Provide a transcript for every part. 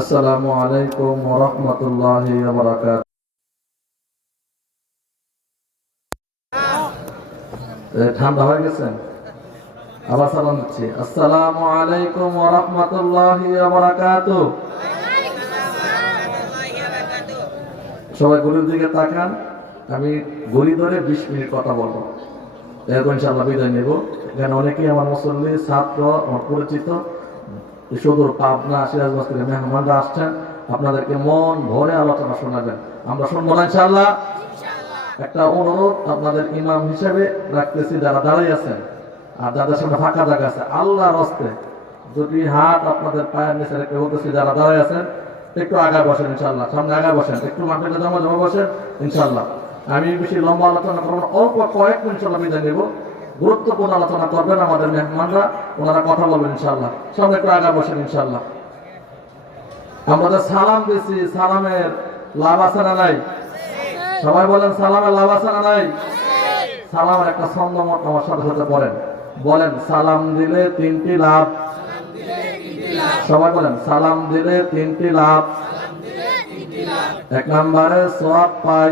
আসসালামু আলাইকুম ওয়া রাহমাতুল্লাহি ওয়া বারাকাতুহু। ঠান্ডা হয়ে গেছেন? আবার সালাম দিচ্ছি। আসসালামু আলাইকুম ওয়া রাহমাতুল্লাহি ওয়া বারাকাতুহু। সবাই ঘড়ির দিকে তাকান। আমি ঘড়ি ধরে 20 মিনিট কথা বলবো, এরপর ইনশাআল্লাহ বিদায় নেব। এখানে অনেকেই আমার মুসল্লি, ছাত্র, আমার পরিচিত সুদূর পাবনা, সিরাজগঞ্জ থেকে মেহমানরা আসছেন। আপনাদেরকে মন ভরে আলোচনা শোনাবেন, আমরা শুনবো না ইনশাআল্লাহ। একটা অনুরোধ আপনাদের ইমাম হিসেবে রাখতেছি, যারা দাঁড়াই আছেন আর যাদের সামনে ফাঁকা জায়গা আছে, আল্লাহর হস্তে যদি হাত আপনাদের পায়ের নিচে রেখে বলতেছি, যারা দাঁড়াই আছেন একটু আগায় বসেন ইনশাআল্লাহ, সামনে আগায় বসেন, একটু মাঠে জমা জমা বসেন ইনশাআল্লাহ। আমি বেশি লম্বা আলোচনা করবো না, অল্প কয়েক মিনিট ইনশাআল্লাহ বিদায় নেব। গুরুত্বপূর্ণ আলোচনা করবেন আমাদের মেহমানরা, ওনারা কথা বলবেন ইনশাআল্লাহ। সামনে একটু আগায় বসেন ইনশাআল্লাহ। আমরা যে সালাম দিছি, সালামের লাভ আছে না নাই? সবাই বলেন সালামের লাভ আছে না নাই? সালামের একটা ছন্দ আমার সাথে সাথে পড়েন, বলেন সালাম দিলে 3টি লাভ। সবাই বলেন সালাম দিলে 3টি লাভ। 1 নম্বরে সওয়াব পাই,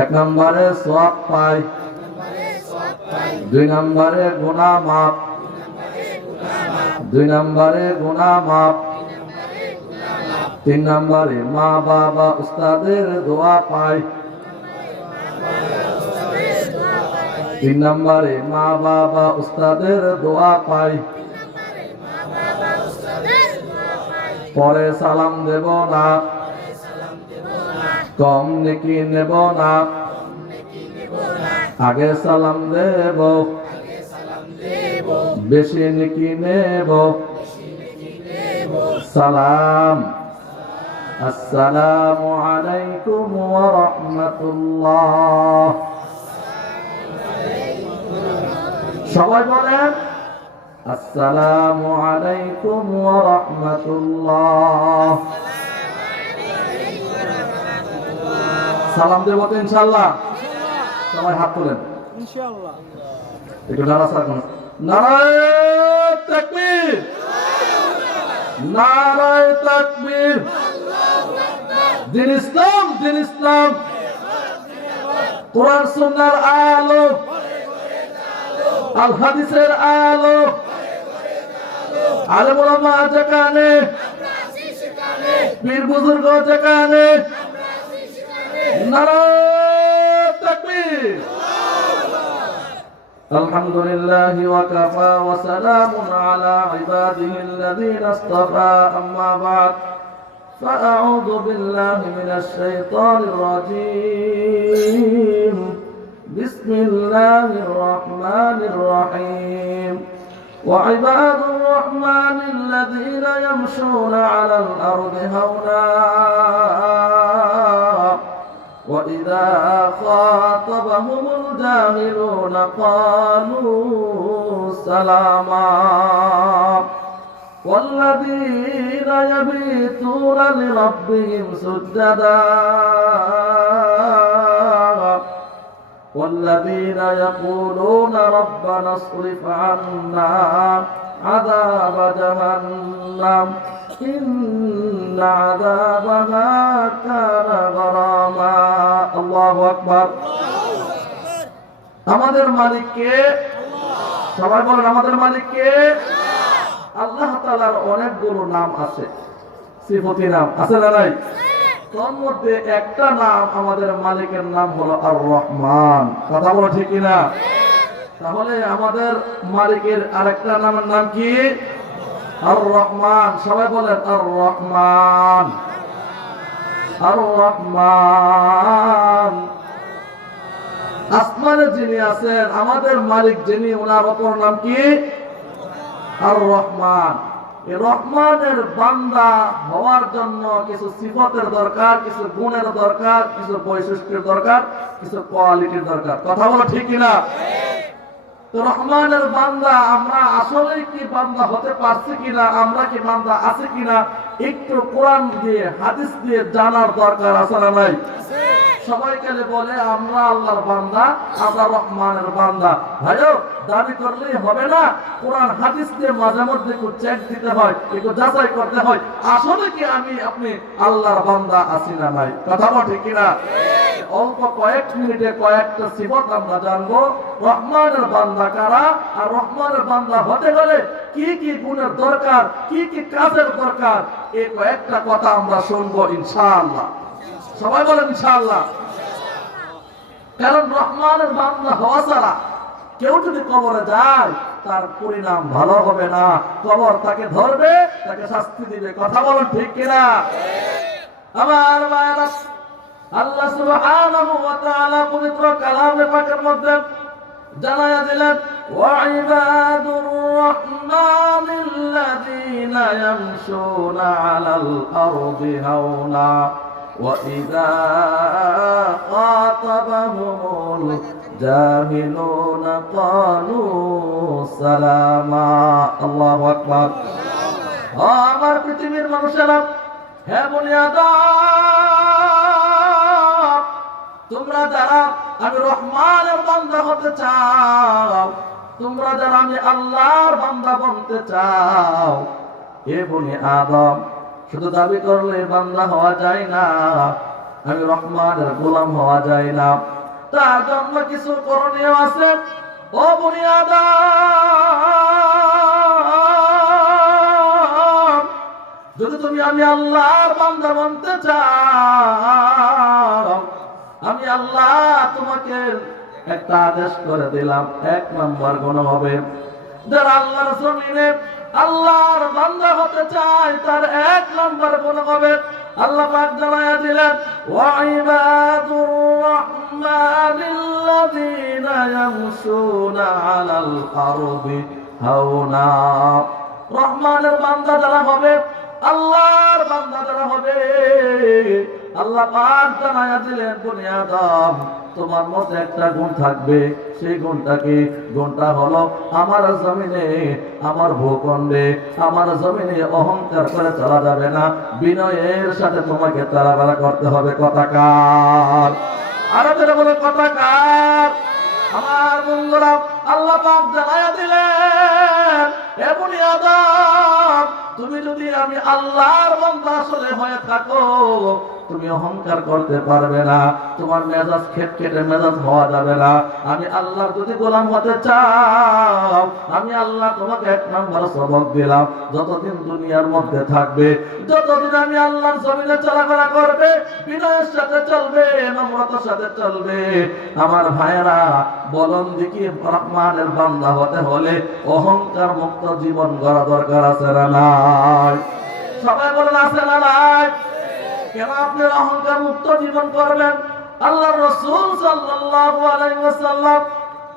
1 নম্বরে সওয়াব পাই। 2 নম্বরে গুনাহ মাফ, 2 নম্বরে গুনাহ মাফ। 3 নম্বরে মা বাবা উস্তাদের দোয়া পাই। 3 নম্বরে মা বাবা উস্তাদের দোয়া পাই। পরে সালাম দেব না, কম নেকি নেব না, আগে সালাম দেব, বেশি নেকি নেব। সালাম। আসসালামু আলাইকুম ওয়া রাহমাতুল্লাহ। সবাই বলেন আসসালামু আলাইকুম ওয়া রাহমাতুল্লাহ। সালাম দেব তো ইনশাআল্লাহ? সবাই হাত তোলেন ইনশাআল্লাহ। একটু নারাসার কোন নারায়ে তাকবীর, নারায়ে তাকবীর। দিন ইসলাম, দিন ইসলাম, কোরআন সুন্নাহর আলো, আল হাদিসের আলো, আলেম ওলামা যেখানে, পীর বুজুর্গ যেখানে, নারায়ে তাকবীর। আলহামদুলিল্লাহি ওয়া কাফা ওয়া সালামুন আলা ইবাদিহিল্লাযীনা ইসতাফা, আম্মা বা'দ। فأعوذ بالله من الشيطان الرجيم. بسم الله الرحمن الرحيم. وعباد الرحمن الذين يمشون على الأرض هونا وإذا خاطبهم الجاهلون قالوا سلاما والذين يبيتون لربهم سجدا والذين يقولون ربنا اصرف عنا عذاب جهنم إن عذابها كان غراما. الله أكبر. আমাদের মালিক কে? সবাই বলেন আমাদের মালিক কে? আল্লাহ তাআলার অনেকগুলো নাম আছে, সিফতি নাম আছে না নাই? তার মধ্যে একটা নাম আমাদের মালিকের নাম হলো আর রহমান। কথা বলো ঠিক কিনা? তাহলে আমাদের মালিকের আরেকটা নামের নাম কি? আর রহমান। সবাই বলেন আর রহমান, আর রহমান। আসমানে যিনি আছেন, আমাদের মালিক যিনি, ওনার অপর নাম কি? আর রহমান। এই রহমানের বান্দা হওয়ার জন্য কিছু সিফতের দরকার, কিছু গুণের দরকার, কিছু বৈশিষ্ট্যের দরকার, কিছু কোয়ালিটির দরকার। কথা বলো ঠিক কিনা? তো রহমানের বান্দা আমরা আসলে কি বান্দা হতে পারছি কিনা, আমরা কি বান্দা আছে কিনা, একটু কোরআন দিয়ে হাদিস দিয়ে জানার দরকার আছে না নাই? সবাই গেলে বলে আমরা আল্লাহর বান্দা, আমরা রহমানের বান্দা। ভাইও দাবি করলেই হবে না, কোরআন হাদিস দিয়ে মাঝে মধ্যে একটু চেক দিতে হয়, একটু যাচাই করতে হয়, আসলে কি আমি আপনি আল্লাহর বান্দা আছি না নাই। কথা বল ঠিক কিনা? অল্প কয়েক মিনিটে কয়েকটা সিফত আমরা জানবো। রহমানের বান্দা কারা, আর রহমানের বান্দা হতে গেলে কি কি গুণের দরকার, কি কি কাজের দরকার, এই কয়েকটা কথা আমরা শুনবো ইনশাআল্লাহ। সবাই বলেন ইনশাআল্লাহ। কারণ রহমানের বান্দা হওয়া ছাড়া কেউ যদি কবরে যায় তার পরিণাম ভালো হবে না, কবর তাকে ধরবে, তাকে শাস্তি দিবে। কথা বলেন ঠিক কিনা? আমার ভাইরা, আল্লাহ সুবহানাহু ওয়া তাআলা পবিত্র কালামে পাকের মধ্যে জানায়া দিলেন, ওয়া ইবাদুর রাহমানিল্লাযীনা ইয়ামশুনা আলাল আরদি হাওনা ওয়া ইযা খাতাবাহুমুল জাহিলুনা ক্বালু সালামা। আল্লাহু আকবার। আমার পৃথিবীর মানুষেরা, হে বনি আদম, তোমরা যারা আমি রহমানের বান্দা হতে চাও, তোমরা যারা আমি আল্লাহর বান্দা বনতে চাও, হে বনি আদম, শুধু দাবি করলে বান্দা হওয়া যায় না, আমি রহমানের গোলাম হওয়া যায় না, তার জন্য কিছু করণীয় আছে। ও বনি আদম, যদি তুমি আমি আল্লাহর বান্দা বনতে চাও, আমি আল্লাহ তোমাকে একটা আদেশ করে দিলাম। এক নম্বর গুণ হবে, যারা আল্লাহর জমিনে আল্লাহর বান্দা হতে চায় তার এক নম্বর গুণ হবে, আল্লাহ পাক জানায়া দিলেন, ওয়া ইবাদুর রাহমানিল্লাযীনা ইয়ামশুনা আলাল আরদি হাওনা। রহমানের বান্দা যারা হবে, আল্লাহর বান্দা যারা হবে, আল্লাহ পাক জানায়া দিলেন, বনি আদম, তোমার মধ্যে একটা গুণ থাকবে। সেই গুণটা কি? গুণটা হলো আমার জমিনে, আমার ভূখণ্ডে, আমার জমিনে অহংকার করে চলা যাবে না, বিনয়ের সাথে তোমাকে চলাফেরা করতে হবে। কথা কার? আরো যেটা বলে কথা কার? আমার বন্ধুরা, আল্লাহ পাক জানায়া দিলেন, হে বনি আদম, তুমি যদি আমি আল্লাহর বান্দা আসলে হয়ে থাকো, তুমি অহংকার করতে পারবে না, তোমার মেজাজ খেটখেটে মেজাজ হওয়া যাবে না। আমি আল্লাহর যদি গোলাম হতে চাও, আমি আল্লাহ তোমাকে এক নম্বর সবক দিলাম, যতদিন দুনিয়ার মধ্যে থাকবে, যতদিন আমি আল্লাহর জমিনে চলাফেরা করবে, বিনয়ের সাথে চলবে, নম্রতার সাথে চলবে। আমার ভাইয়েরা, বলুন দেখি, রহমানের বান্দা হতে হলে অহংকার মুক্ত জীবন গড়া দরকার আছে না নাই? সবাই বলেন আছে না নাই? কেন আপনি অহংকার মুক্ত জীবন করবেন? আল্লাহর রাসূল সাল্লাল্লাহু আলাইহি ওয়াসাল্লাম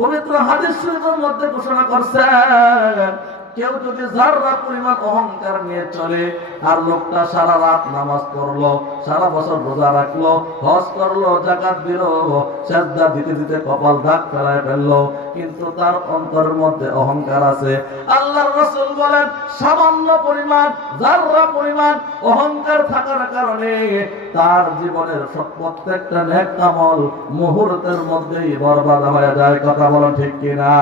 পবিত্র হাদিস শরীফের মধ্যে ঘোষণা করেছেন, কেউ যদি যারা পরিমাণ অহংকার নিয়ে চলে, আর লোকটা সারা রাত নামাজ পড়লো, সারা বছর রোজা রাখলো, হজ করলো, যাকাত দিল, সিজদা দিতে দিতে কপাল দাগ ফেলায় ফেললো, কিন্তু তার অন্তরের মধ্যে অহংকার আছে, আল্লাহর রাসূল বলেন, সামান্য পরিমাণ, যারা পরিমাণ অহংকার থাকার কারণে তার জীবনের প্রত্যেকটা নেক আমল মুহূর্তের মধ্যেই বরবাদ হয়ে যায়। কথা বলেন ঠিক কিনা?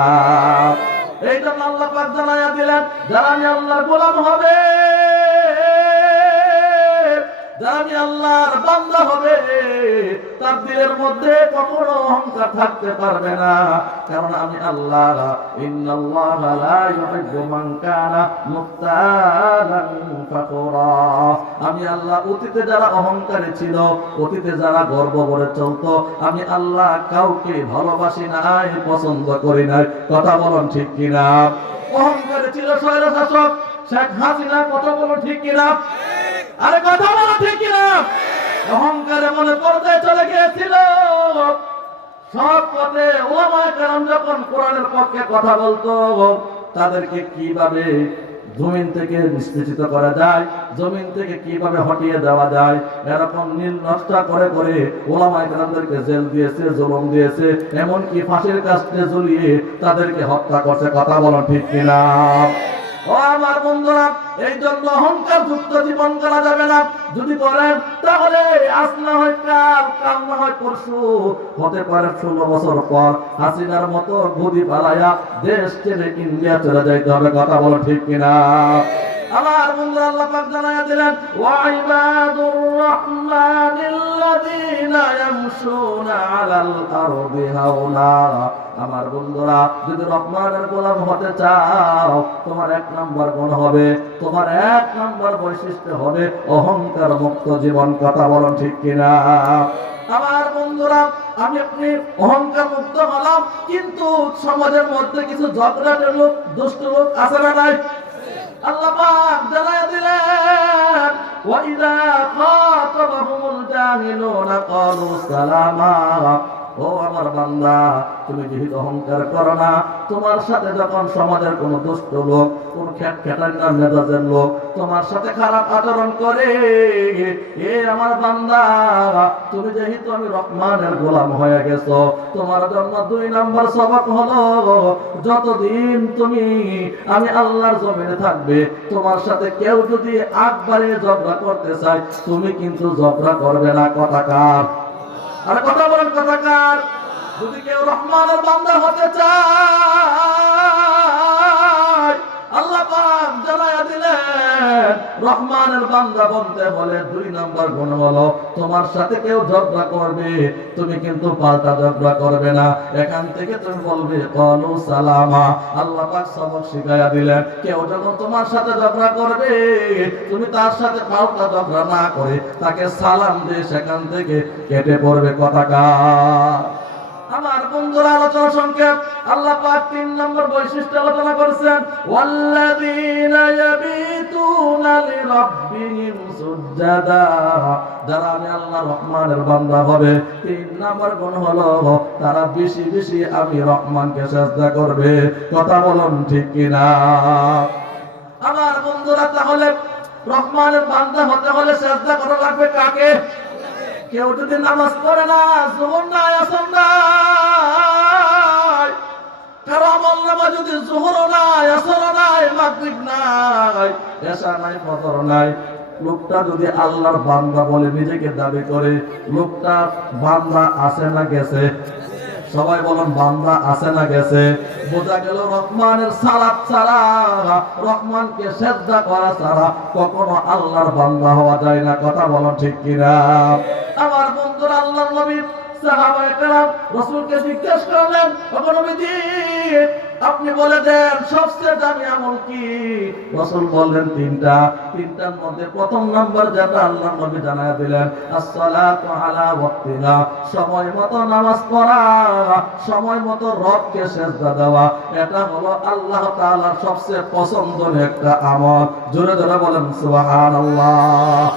এই জন্য আল্লাহ পাক জানায়া দিলেন, যারা আমি আল্লাহর গোলাম হবে, যারা আমি আল্লাহর বান্দা হবে, তার দিলের মধ্যে কখনো অহংকার থাকতে পারবে না। কারণ আমি আল্লাহ, ইন্নাল্লাহা লা ইউহিব্বু মান কানা মুখতালান ফাখুরা। আমি আল্লাহ অতীতে যারা অহংকারী ছিল, অতীতে যারা গর্ব করে চলতো, আমি আল্লাহ কাউকে ভালোবাসি নাই, পছন্দ করি নাই। কথা বলুন ঠিক কিনা? অহংকারী ছিল স্বৈরশাসক শেখ হাসিনা। কথা বলুন ঠিক কিনা? আরে কথা বলো ঠিক কিনা? অহংকারে মনে পর্দায় চলে গিয়েছিল। সব পথে ওলামায়ে কেরাম যখন কোরআনের পক্ষে কথা বলতো, তাদেরকে কিভাবে জমিন থেকে নিষ্পেষিত করা যায়, জমিন থেকে কিভাবে হটিয়ে দেওয়া যায়, এরকম নীল নষ্ট করে করে ওলামায়ে কেরামদেরকে জেল দিয়েছে, জুলুম দিয়েছে, এমনকি ফাঁসির কাস্টে ঝুলিয়ে তাদেরকে হত্যা করছে। কথা বলো ঠিক কিনা? ও আমার বন্ধুরা, এই জন্য অহংকার যুক্ত জীবন করা যাবে না। যদি করেন তাহলে আজ না হয় কাল, কাল না হয় পরশু, হতে পারে 16 বছর পর হাসিনার মতো গদি পালাইয়া দেশ ছেড়ে ইন্ডিয়া চলে যাইতে হবে। কথা বলো ঠিক কিনা? আমার বন্ধুরা, আল্লাহ পাক জানায়া দিলেন, ওয়া ইবাদুর রাহমানিল্লাযীনা ইয়ামশুনা আলাল আরদি হাওনা। আমার বন্ধুরা, যদি রহমানের গোলাম হতে চাও, তোমার 1 নম্বর গুণ হবে, তোমার 1 নম্বর বৈশিষ্ট্য হবে অহংকার মুক্ত জীবন। কথা বলুন ঠিক কিনা? আমার বন্ধুরা, আমি আপনি অহংকার মুক্ত হলাম, কিন্তু সমাজের মধ্যে কিছু ঝগড়াটে লোক, দুষ্ট লোক আছে না নাই? আল্লাহ পাক জানায়া দিলেন, ওয়া ইযা খাতাবাহুমুল জাহিলুনা ক্বালু সালামা। ও আমার বান্দা, তুমি যেহেতু অহংকার করো না, তোমার সাথে যখন সমাজের কোন দুষ্ট লোক, কোন খেটখেটানিয়া মেজাজের লোক তোমার সাথে খারাপ আচরণ করে, এ আমার বান্দা, তুমি যেহেতু আমি রহমানের গোলাম হয়ে গেছো, তোমার জন্য 2 নম্বর সবক হলো, যতদিন তুমি আমি আল্লাহর জমিনে থাকবে, তোমার সাথে কেউ যদি একবারে ঝগড়া করতে চায়, তুমি কিন্তু ঝগড়া করবে না। কথাকার আর কথা বলেন, কথাকার। যদি কেউ রহমানের বান্দা হতে চায়, আল্লাহ পাক জানায়া দিলেন, রহমানের বান্দা বলতে হলে 2 নম্বর গুণ হলো, তোমার সাথে কেউ ঝগড়া করবে, তুমি কিন্তু পাল্টা ঝগড়া করবে না। এখান থেকে তুমি বলবে ক্বালু সালামা। আল্লাহ পাক সবক শিখায়া দিলেন, কেউ যখন তোমার সাথে ঝগড়া করবে, তুমি তার সাথে পাল্টা ঝগড়া না করে তাকে সালাম দিয়ে সেখান থেকে কেটে পড়বে। কথাকার আমার বন্ধুরা, আলোচনা সংক্ষেপ। আল্লাহ পাক 3 নম্বর বৈশিষ্ট্য আলোচনা করেছেন, ওয়াল্লাযীনা ইয়াবিতুনা লিরাব্বিহিম সুজদাা। যারা আমি আল্লাহ রহমানের বান্দা হবে, 3 নম্বর গুণ হলো, তারা বেশি বেশি আমি রহমানকে সিজদা করবে। কথা বলুন ঠিক কিনা? আমার বন্ধুরা, তাহলে রহমানের বান্দা হতে হলে সিজদা করা লাগবে কাকে? কেউ যদি নামাজ পড়ে না, যোহর নাই, আসর নাই, কারো আমল নামা যদি যোহর নাই, আসর নাই, মাগরিব নাই, এশা নাই, ফজর নাই, লোকটা যদি আল্লাহর বান্দা বলে নিজেকে দাবি করে, লোকটা বান্দা আছে না গেছে? সবাই বলুন, বান্দা আছে না গেছে? বোঝা গেল রহমানের সালাত ছাড়া, রহমানকে সিজদা করা ছাড়া কখনো আল্লাহর বান্দা হওয়া যায় না। কথা বলুন ঠিক কিনা? আমার বন্ধুরা, আল্লাহর নবী সাহাবায়ে কেরাম রাসূলকে জিজ্ঞেস করলেন, ওগো নবীজি, আপনি বলে দেন সবচেয়ে দামি আমল কি? রাসূল বললেন 3টা। 3টার মধ্যে 1 নাম্বার যেটা আল্লাহর নবী জানায়া দিলেন, as-সালাতু আলা ওয়াক্তিহা, সময় মতো নামাজ পড়া, সময় মতো রবকে সিজদা দেওয়া। এটা হলো আল্লাহ তাআলার সবচেয়ে পছন্দের একটা আমল। জোরে জোরে বলেন সুবহানাল্লাহ।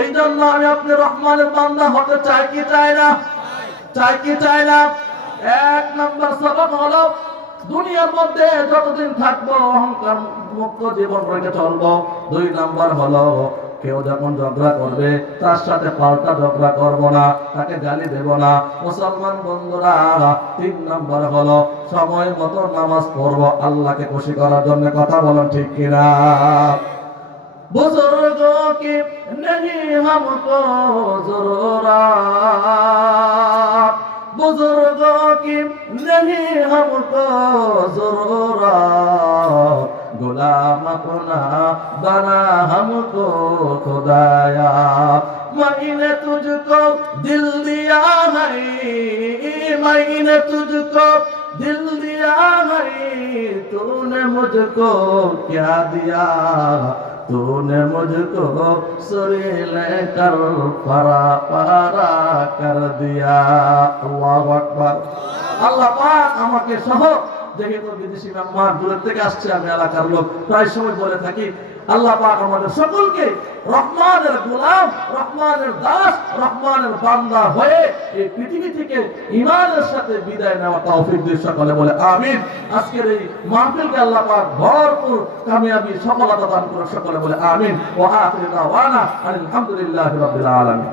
এই জন্য আমি আপনি রহমানের বান্দা হতে চাই কি চাই না? চাই কি চাই না? 1 নম্বর সবক হলো, দুনিয়ার মধ্যে যতদিন থাকবো অহংকার মুক্ত জীবন রেখে চলবো। 2 নম্বর হলো, কেউ যখন ঝগড়া করবে তার সাথে পাল্টা ঝগড়া করব না, তাকে গালি দেব না। মুসলমান বন্ধুরা, 3 নম্বর হলো, সময় মতো নামাজ পড়বো আল্লাহকে খুশি করার জন্য। কথা বলেন ঠিক কিনা? बुजुर्गों की नहीं हमको ज़रूरत, बुजुर्गों की नहीं हमको ज़रूरत, गुलाम अपना बना हमको खुदाया। मैंने तुझको दिल दिया है, मैंने तुझको दिल दिया है, तूने मुझको क्या दिया, तूने मुझको सुरीले कर परा परा कर दिया। আল্লাহু আকবার। আল্লাহ পাক আমাকে সহ, যেহেতু বিদেশি মেহমান দূর থেকে আসছে, আমি এলাকার লোক, প্রায় সময় বলে থাকি, আল্লাহ পাক আমাদের সকলকে রহমানের গোলাম, রহমানের দাস, রহমানের বান্দা হয়ে এই পৃথিবী থেকে ঈমানের সাথে বিদায় নেওয়া তৌফিক দিন। সকলে বলে আমিন। আজকের এই মাহফিলকে আল্লাহ পাক ভরপুর কামিয়াবি সফলতা দান করুন। সকলে বলে আমিন। ওয়া আখিরু দাওয়ানা আলহামদুলিল্লাহি রাব্বিল আলামিন।